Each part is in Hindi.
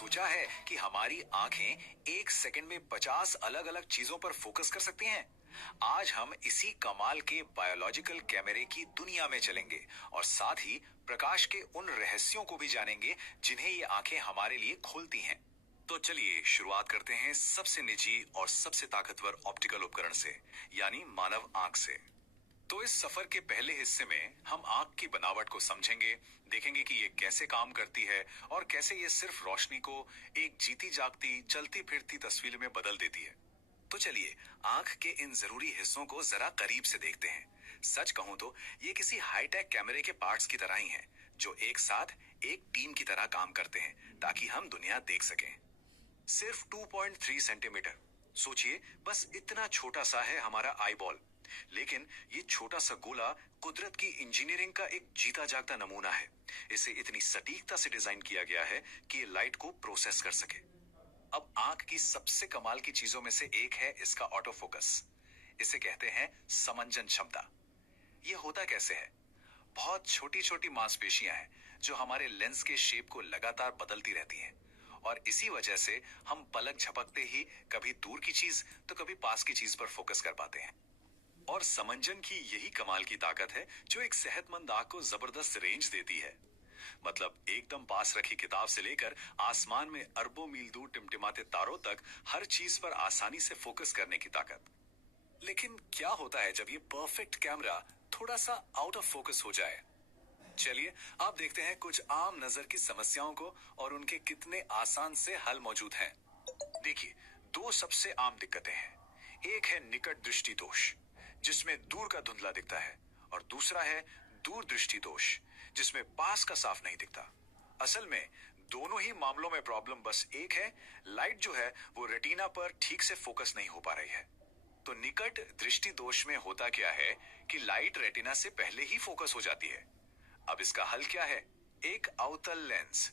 सोचा है कि हमारी आंखें एक सेकंड में 50 अलग अलग चीजों पर फोकस कर सकती हैं? आज हम इसी कमाल के बायोलॉजिकल कैमरे की दुनिया में चलेंगे और साथ ही प्रकाश के उन रहस्यों को भी जानेंगे जिन्हें ये आंखें हमारे लिए खोलती हैं। तो चलिए शुरुआत करते हैं सबसे निजी और सबसे ताकतवर ऑप्टिकल उपकरण से, यानी मानव आंख से। तो इस सफर के पहले हिस्से में हम आंख की बनावट को समझेंगे, देखेंगे कि ये कैसे काम करती है और कैसे ये सिर्फ रोशनी को एक जीती जागती चलती फिरती तस्वीर में बदल देती है। तो चलिए आंख के इन जरूरी हिस्सों को जरा करीब से देखते हैं। सच कहूं तो ये किसी हाईटेक कैमरे के पार्ट्स की तरह ही हैं, जो एक साथ एक टीम की तरह काम करते हैं ताकि हम दुनिया देख सकें। सिर्फ 2.3 सेंटीमीटर, सोचिए बस इतना छोटा सा है हमारा आई बॉल, लेकिन ये छोटा सा गोला कुदरत की इंजीनियरिंग का एक जीता जागता नमूना है। इसे इतनी सटीकता से डिजाइन किया गया है कि ये लाइट को प्रोसेस कर सके। अब आंख की सबसे कमाल की चीजों में से एक है इसका ऑटो फोकस। इसे कहते हैं समंजन क्षमता। ये होता कैसे है? बहुत छोटी छोटी मांसपेशियां हैं जो हमारे लेंस के शेप को लगातार बदलती रहती हैं, और इसी वजह से हम पलक झपकते ही कभी दूर की चीज तो कभी पास की चीज पर फोकस कर पाते हैं। और समंजन की यही कमाल की ताकत है जो एक सेहतमंद आंख को जबरदस्त रेंज देती है। मतलब एकदम पास रखी किताब से लेकर आसमान में अरबों मील दूर टिमटिमाते तारों तक हर चीज पर आसानी से फोकस करने की ताकत। लेकिन क्या होता है जब ये परफेक्ट कैमरा थोड़ा सा आउट ऑफ फोकस हो जाए? चलिए आप देखते हैं कुछ आम नजर की समस्याओं को और उनके कितने आसान से हल मौजूद हैं। देखिए, दो सबसे आम दिक्कतें हैं। एक है निकट दृष्टि दोष, जिसमें दूर का धुंधला दिखता है, और दूसरा है दूर दृष्टि दोष, जिसमें पास का साफ नहीं दिखता। असल में दोनों ही मामलों में प्रॉब्लम बस एक है, लाइट जो है वो रेटिना पर ठीक से फोकस नहीं हो पा रही है। तो निकट दृष्टि दोष में होता क्या है कि लाइट रेटिना से पहले ही फोकस हो जाती है। अब इसका हल क्या है? एक अवतल लेंस।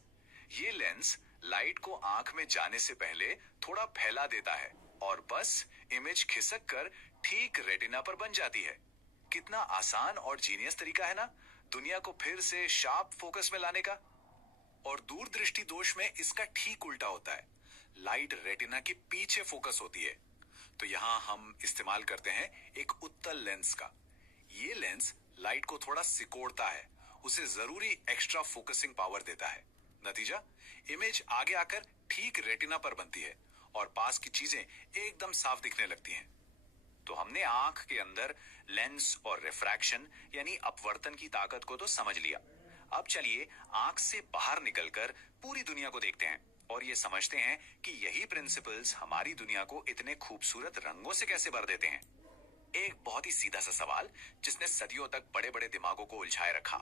ये लेंस लाइट को आंख में जाने से पहले थोड़ा फैला देता है और बस इमेज खिसक कर ठीक रेटिना पर बन जाती है। कितना आसान और जीनियस तरीका है ना, दुनिया को फिर से शार्प फोकस में लाने का। और दूर दृष्टि दोष में इसका ठीक उल्टा होता है। लाइट रेटिना के पीछे फोकस होती है। तो यहां हम इस्तेमाल करते हैं एक उत्तल लेंस का। ये लेंस लाइट को थोड़ा सिकोड़ता है, उसे जरूरी एक्स्ट्रा फोकसिंग पावर देता है। नतीजा, इमेज आगे आकर ठीक रेटिना पर बनती है और पास की चीजें एकदम साफ दिखने लगती हैं। तो हमने आंख के अंदर लेंस और रिफ्रैक्शन यानी अपवर्तन की ताकत को तो समझ लिया। अब चलिए आंख से बाहर निकलकर पूरी दुनिया को देखते हैं और ये समझते हैं कि यही प्रिंसिपल्स हमारी दुनिया को इतने खूबसूरत रंगों से कैसे भर देते हैं। एक बहुत ही सीधा सा सवाल जिसने सदियों तक बड़े बड़े दिमागों को उलझाए रखा।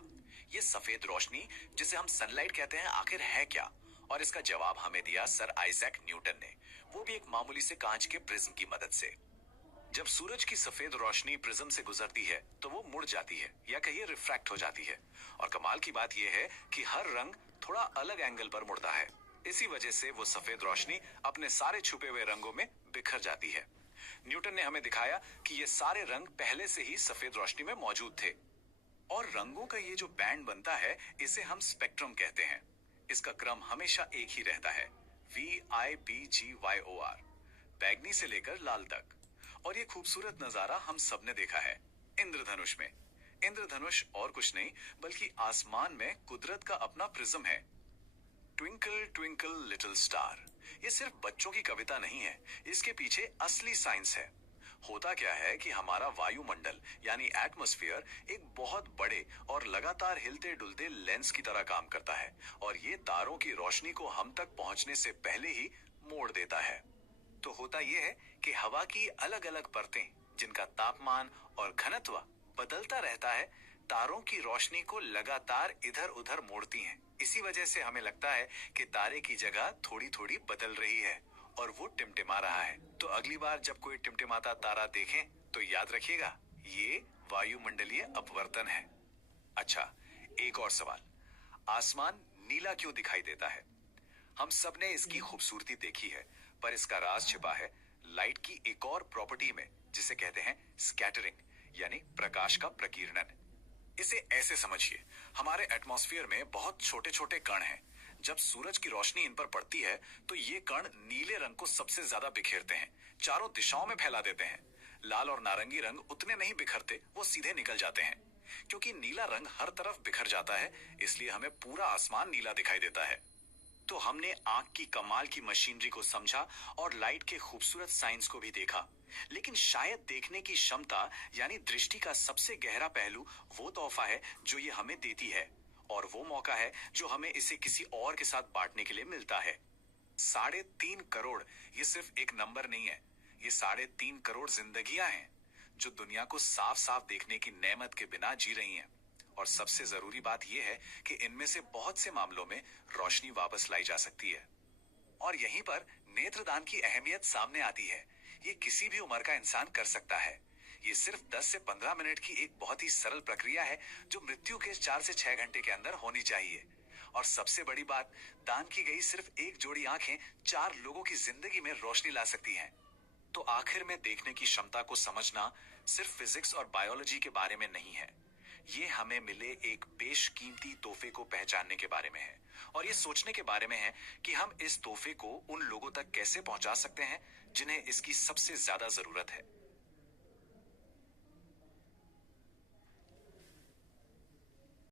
ये सफेद रोशनी जिसे हम सनलाइट कहते हैं, आखिर है क्या? और इसका जवाब हमें दिया सर आइजैक न्यूटन ने, वो भी एक मामूली से कांच के प्रिज्म की मदद से। जब सूरज की सफेद रोशनी प्रिज्म से गुजरती है तो वो मुड़ जाती है या कहिए रिफ्रैक्ट हो जाती है। और कमाल की बात यह है कि हर रंग थोड़ा अलग एंगल पर मुड़ता है। इसी वजह से वो सफेद रोशनी अपने सारे छुपे हुए रंगों में बिखर जाती है। न्यूटन ने हमें दिखाया कि ये सारे रंग पहले से ही सफेद रोशनी में मौजूद थे। और रंगों का ये जो बैंड बनता है इसे हम स्पेक्ट्रम कहते हैं। इसका क्रम हमेशा एक ही रहता है, VIBGYOR, बैगनी से लेकर लाल तक। और ये खूबसूरत नजारा हम सबने देखा है इंद्रधनुष में। इंद्रधनुष और कुछ नहीं बल्कि आसमान में कुदरत का अपना प्रिज्म है। ट्विंकल ट्विंकल लिटिल स्टार, ये सिर्फ बच्चों की कविता नहीं है, इसके पीछे असली साइंस है। होता क्या है कि हमारा वायुमंडल यानी एटमॉस्फेयर एक बहुत बड़े और लगातार हिलते डुलते लेंस की तरह काम करता है, और ये तारों की रोशनी को हम तक पहुंचने से पहले ही मोड़ देता है। तो होता यह है कि हवा की अलग अलग परतें जिनका तापमान और घनत्व बदलता रहता है, तारों की रोशनी को लगातार इधर उधर मोड़ती हैं। इसी वजह से हमें लगता है कि तारे की जगह थोड़ी थोड़ी बदल रही है और वो टिमटिमा रहा है। तो अगली बार जब कोई टिमटिमाता तारा देखें तो याद रखिएगा, ये वायुमंडलीय अपवर्तन है। अच्छा, एक और सवाल, आसमान नीला क्यों दिखाई देता है? हम सब ने इसकी खूबसूरती देखी है, पर इसका राज छिपा है लाइट की एक और प्रॉपर्टी में जिसे कहते हैं स्कैटरिंग, यानी प्रकाश का प्रकीर्णन। इसे ऐसे समझिए, हमारे एटमॉस्फेयर में बहुत छोटे छोटे कण हैं जब सूरज की रोशनी इन पर पड़ती है तो ये कण नीले रंग को सबसे ज्यादा बिखेरते हैं, चारों दिशाओं में फैला देते हैं। लाल और नारंगी रंग उतने नहीं बिखरते, वो सीधे निकल जाते हैं। क्योंकि नीला रंग हर तरफ बिखर जाता है, इसलिए हमें पूरा आसमान नीला दिखाई देता है। तो हमने आंख की कमाल की मशीनरी को समझा और लाइट के खूबसूरत साइंस को भी देखा। लेकिन शायद देखने की क्षमता यानी दृष्टि का सबसे गहरा पहलू वो तोहफा है जो ये हमें देती है, और वो मौका है जो हमें इसे किसी और के साथ बांटने के लिए मिलता है। 3.5 करोड़ ये सिर्फ एक नंबर नहीं है, ये 3.5 करोड़ जिंदगियां हैं जो दुनिया को साफ साफ देखने की नेमत के बिना जी रही हैं। और सबसे जरूरी बात यह है कि इनमें से बहुत से मामलों में रोशनी वापस लाई जा सकती है। और यहीं पर नेत्रदान की अहमियत सामने आती है। ये किसी भी उम्र का इंसान कर सकता है। ये सिर्फ 10 से 15 मिनट की एक बहुत ही सरल प्रक्रिया है जो मृत्यु के 4 से 6 घंटे के अंदर होनी चाहिए। और सबसे बड़ी बात, दान की गई सिर्फ एक जोड़ी आंखें 4 लोगों की जिंदगी में रोशनी ला सकती हैं। तो आखिर में देखने की क्षमता को समझना सिर्फ फिजिक्स और बायोलॉजी के बारे में नहीं है, ये हमें मिले एक बेशकीमती तोहफे को पहचानने के बारे में है, और ये सोचने के बारे में है कि हम इस तोहफे को उन लोगों तक कैसे पहुंचा सकते हैं जिन्हें इसकी सबसे ज्यादा जरूरत है।